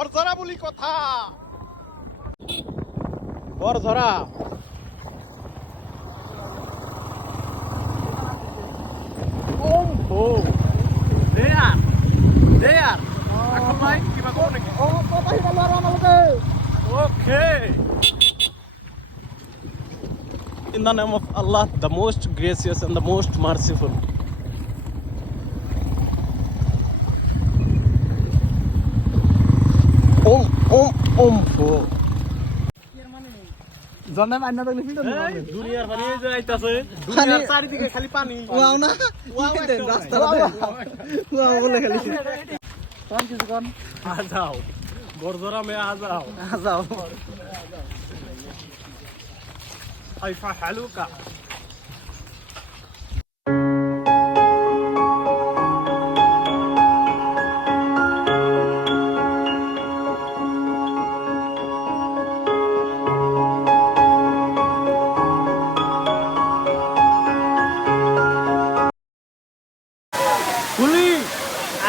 বরঝরা বলি কথা বরঝরা In the name of Allah, the most gracious and the most merciful. জন্না মাইনা তো লিখি তো দুনিয়ার পানি যাইতাছে দুনিয়ার চারিদিকে খালি পানি ওয়াও না রাস্তাতে ওয়াও বলে খালি কোন কিছু কোন आ जाओ বরঝরা মে आ जाओ ऐसा حلوكا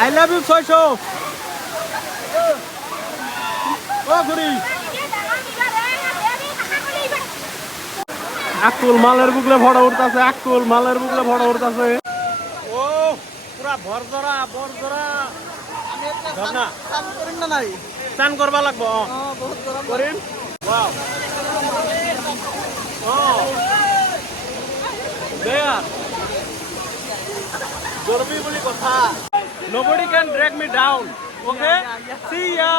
I love you, Soisho. Oh, Guri. Akul maler bugle bhora urtase. Akul maler bugle bhora urtase. Oh, pura bhorjora, bhorjora. Jana. কাম করিম না নাই San korba lagbo. বহুত গরম Korin. Wow. Oh. There. Gorbi boli kotha. Nobody can drag me down. Okay? See ya.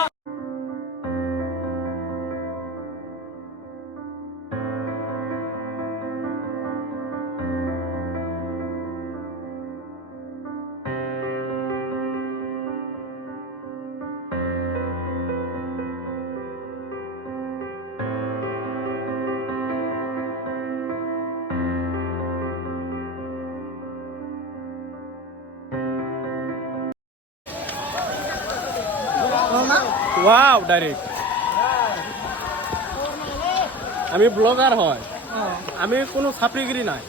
Wow, direct. আমি blogger হয় আমি কোনো ছাপরিগিরি নাই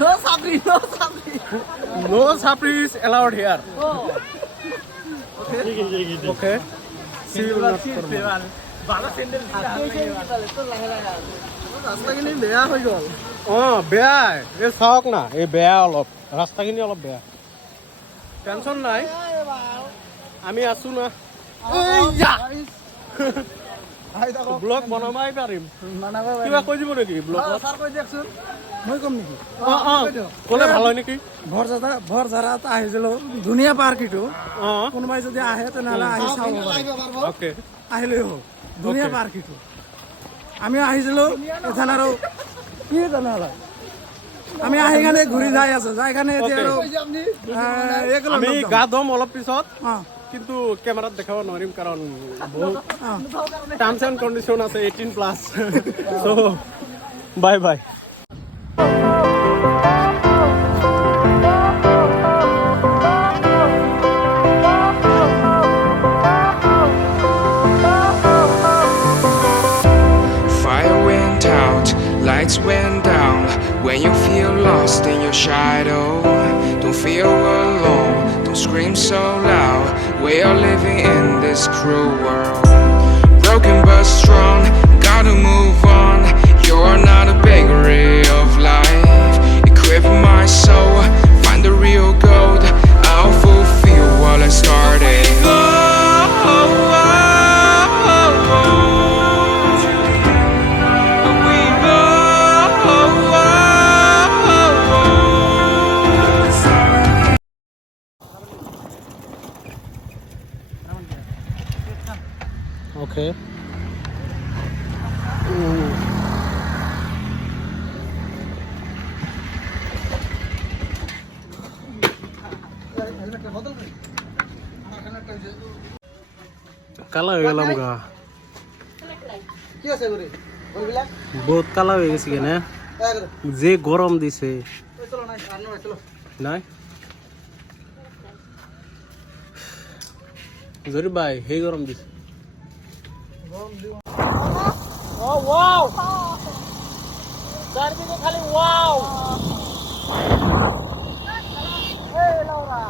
নো Sabri No sapri is allowed here. Okay. See you not for me. রাস্তাখিনি বেয়া হৈ গল বেয়া এই চাওক না এই বেয়া অলপ ৰাস্তাখিনি অলপ বেয়া টেনচন নাই আমি আছো না ব্লগ বনাবাই পাৰিম কিবা কৈ দিব নেকি ব্লগ স্যার কই দেখছুন মই কম নেকি ক'লে ভাল হয় নেকি ভৰঝাৰাত আহিছিলো ধুনীয়া পাৰ্ক এইটো কোনোবাই যদি আহে তেনেহ'লে আহি চাব পাৰে অ'কে আহিলেই হ'ল ধুনীয়া পাৰ্ক এইটো আমি আহিছিলো এথান আৰু কি তেনেহ'লে আমি আহি কাৰণে ঘূৰি যাই আছো যাই কাৰণে এতিয়া আৰু আমি গা ধুম অলপ পিছত কিন্তু কেমেৰাত দেখাব নোৱাৰিম কাৰণ বহুত টাৰ্মছ এণ্ড কণ্ডিশ্যন আছে 18+. চ' bye bye. Fire went out, lights went down. When you feel lost in your shadow, don't feel alone, don't scream so loud. We are living in this cruel world, broken but strong, gotta move on. You're not a bakery of life. Equip my soul, find the real gold. I'll fulfill what I started. Okay. কালা হয়ে গেলাম গা কি আছে করে বলবিলা বহুত কালা হয়ে গেছি কেন যে গরম দিছে চলো না আর নয় চলো নাই জরি ভাই হে গরম দিছে ও ওয়াও চারদিকে খালি ওয়াও এই লাউরা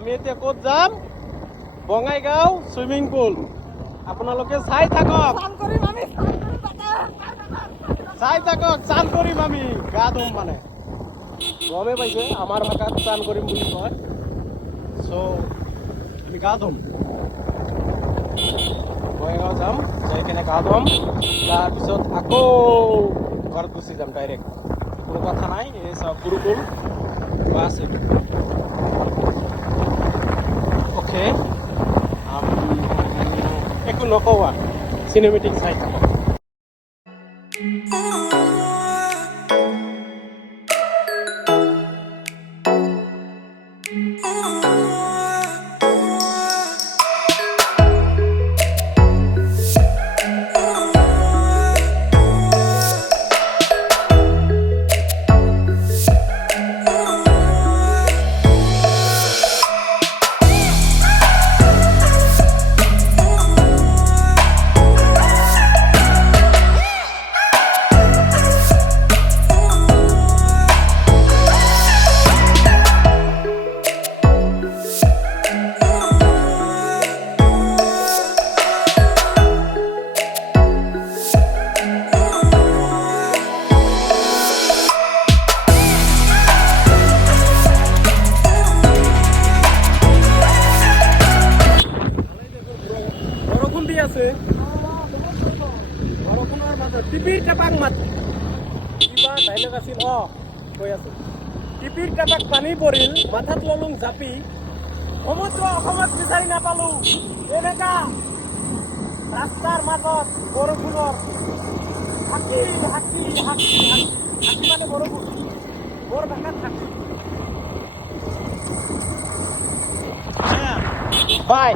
আমি এতিয়া ক'ত যাম? Bongaigaon swimming pool. আপোনালোকে চাই থাকক, চান কৰিম আমি, গা ধুম মানে। গমে পাইছে আমাৰ ভাষাত চান কৰিম বুলি কয়। চ' আমি গা ধুম, বঙাইগাঁও যাম, যাই কেনে গা ধুম, তাৰপিছত আকৌ ঘৰত গুচি যাম ডাইৰেক্ট। কোনো কথা নাই, এই চব গুৰুকুল বাছ এইটো। অ'কে, একো নকওঁ, চিনেমেটিক চাই থাকক। বৰষুণ দি আছে, বৰষুণৰ মাজত টিপিৰ টেপাক মাত, কিবা ডাইলগ আছিল, কৈ আছো। টিপিৰ টেপাক পানী পৰিল, মাথাত ললুং জাপি, সমুদ্ৰ অসমত বিচাৰি নাপালো, এনেকা ৰাস্তাৰ মাজত বৰষুণৰ হাতী হাতী হাতী হাতী মানে বৰষুণ, বৰ ভাষাত হাতী। বাই।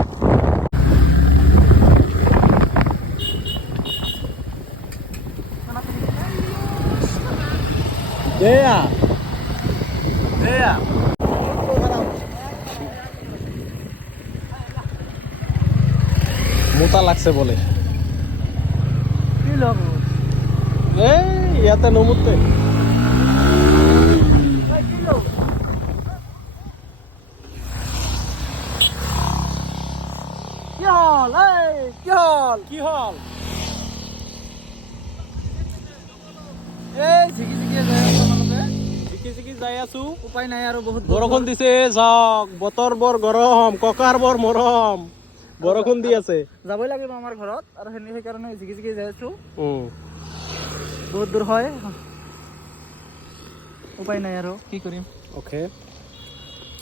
মোটা লাগছে বলে, এই ইয়াতে নমুতে। কি হল? কি হল? কি হল? এই ঝিকি ঝিকি যাই আছো তোমালোকে। ঝিকি ঝিকি যাই আছো, উপায় নাই আৰু বহুত বৰষুণ দিছে, যাওক, বতৰ বৰ গৰম, ককাৰ বৰ মৰম, বৰষুণ দি আছে। যাবই লাগিব আমাৰ ঘৰত, আৰু সেইকাৰণে ঝিকি ঝিকি যাই আছো। বহুত দূৰ হয়, উপায় নাই আৰু কি কৰিম। অ'কে,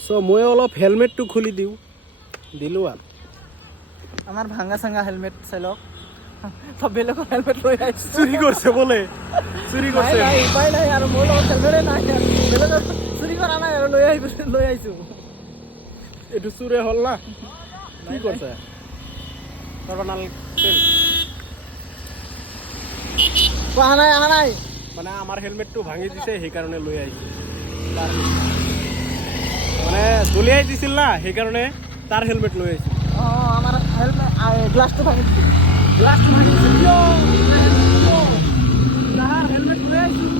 চ' মই অলপ হেলমেটটো খুলি দিলোঁ আৰু। আমাৰ ভাঙা চাঙা হেলমেট চাই লওক, চব বেলেগৰ হেলমেট লৈ আহিছো। চুৰি কৰিছে বোলে, চুৰি কৰিছে। নাই, উপায় নাই আৰু, মোৰ লগত হেলমেটে নাই, বেলেগৰ চুৰি কৰা নাই আৰু লৈ আহিছো। এইটো চুৰে হ'ল না, কি কৰিছে? সৰ্বনাল অহা নাই মানে আমাৰ হেলমেটটো ভাঙি দিছে, সেইকাৰণে লৈ আহিছে। মানে দলিয়াই দিছিল না, সেইকাৰণে তাৰ হেলমেট লৈ আহিছিল। আমাৰ হেলমেট গ্লাছটো ভাঙি দিছিল। যাৰ হেলমেট লৈ আহিছিল